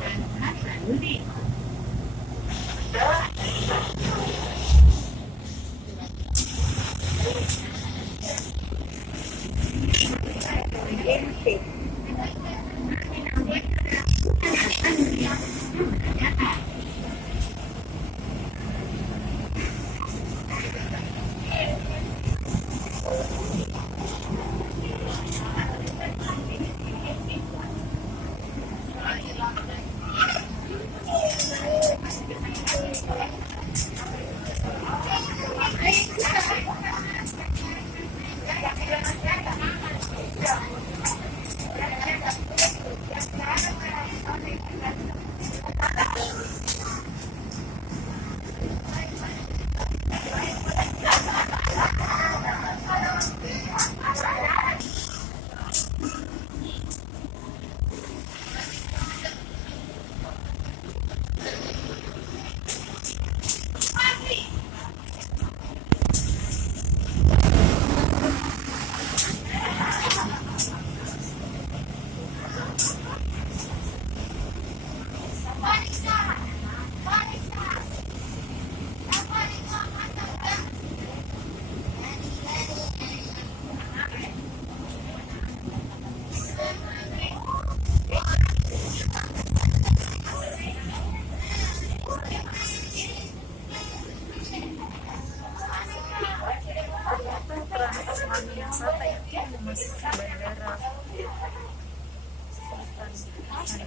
dan Hasanuddin. Wisata yang memasuki bandara Sultan Hasanuddin.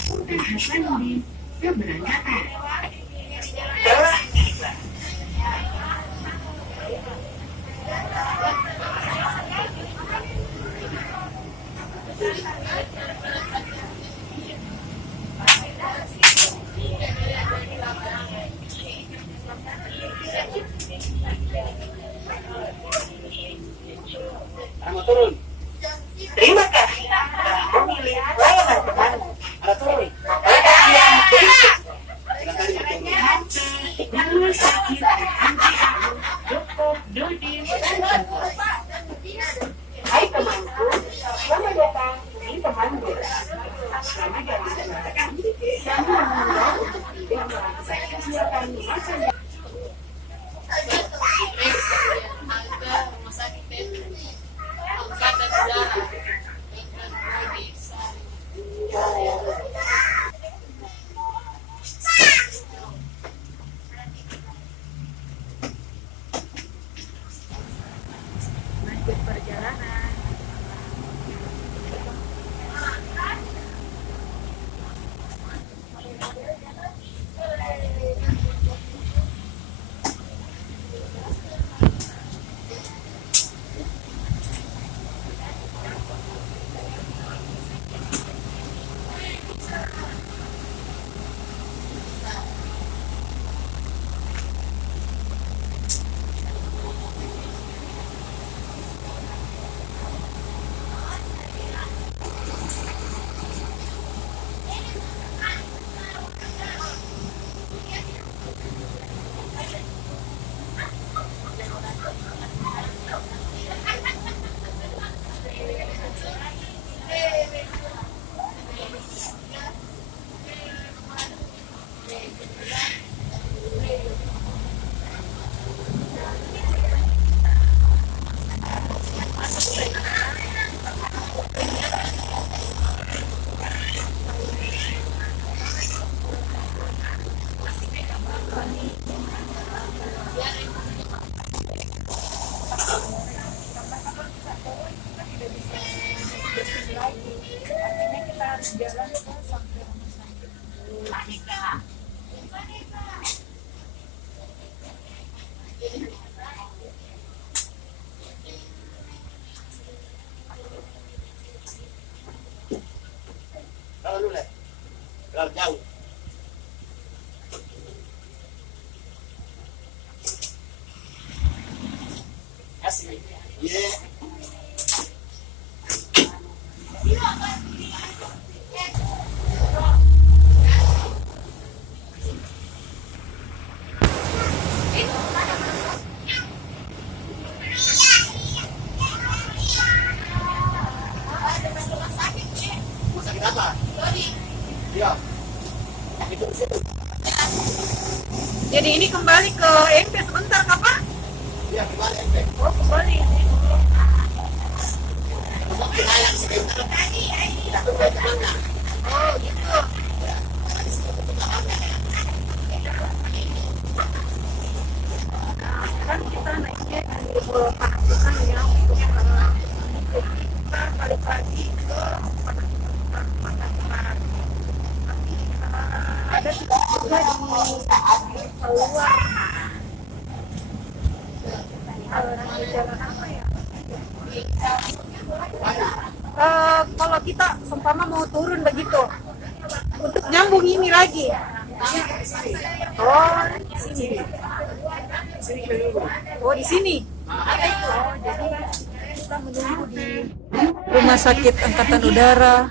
Sultan Hasanuddin keberangkatan. Turun. Terima kasih telah memilih layanan teman. Turun. Rumah Sakit MGA Dr. Dodin Santoso. Hai temanku, selamat datang di tempat Jarak jauh. Asik. Iya. Sakit apa? Iya. Itu di situ. Jadi ini kembali ke MP sebentar, Kakak? Iya, kembali efek. Oh, kembali. Mungkin ayam sebentar. Kita tunggu temannya. Oh, gitu. Sekarang kita naiknya di Pulau Panakukang ya untuk kita balik lagi ke Panakukang. Ada juga di keluar. Di jalan apa ya? Kalau kita seumpama mau turun begitu, untuk nyambung ini lagi. Oh, di sini. Oh, di sini. Oh, jadi kita menunggu di Rumah Sakit Angkatan Udara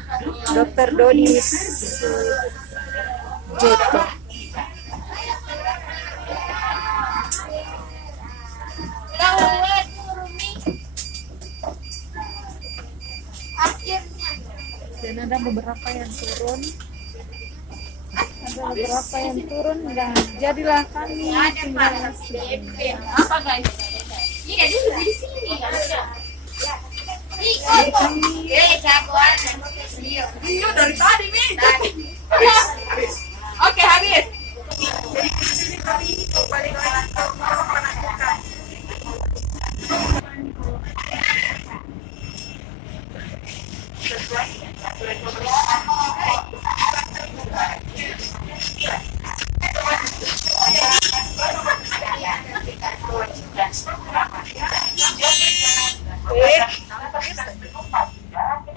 Dr. Dodis Sujoto. Dan ada beberapa yang turun. Ada beberapa yang turun dan jadilah kami tinggal Apa guys? Iya dia juga di sini. jadi kami Jagoan. iya dari tadi nih. Oke habis. Jadi di sini kami kembali lagi ke Pulau Panakukang.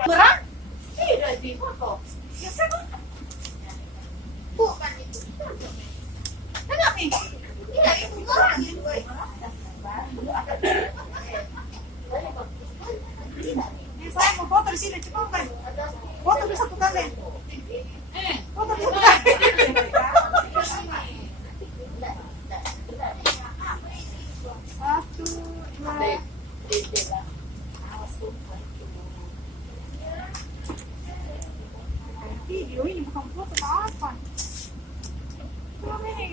Berat? Tidak di foto. Bukan itu. Kenapa ini? Tidak itu berat. Saya mau foto di sini, coba kan? Foto bisa satu kali. Foto satu kali. Satu, dua. Video ini bukan foto apa? Belum ini.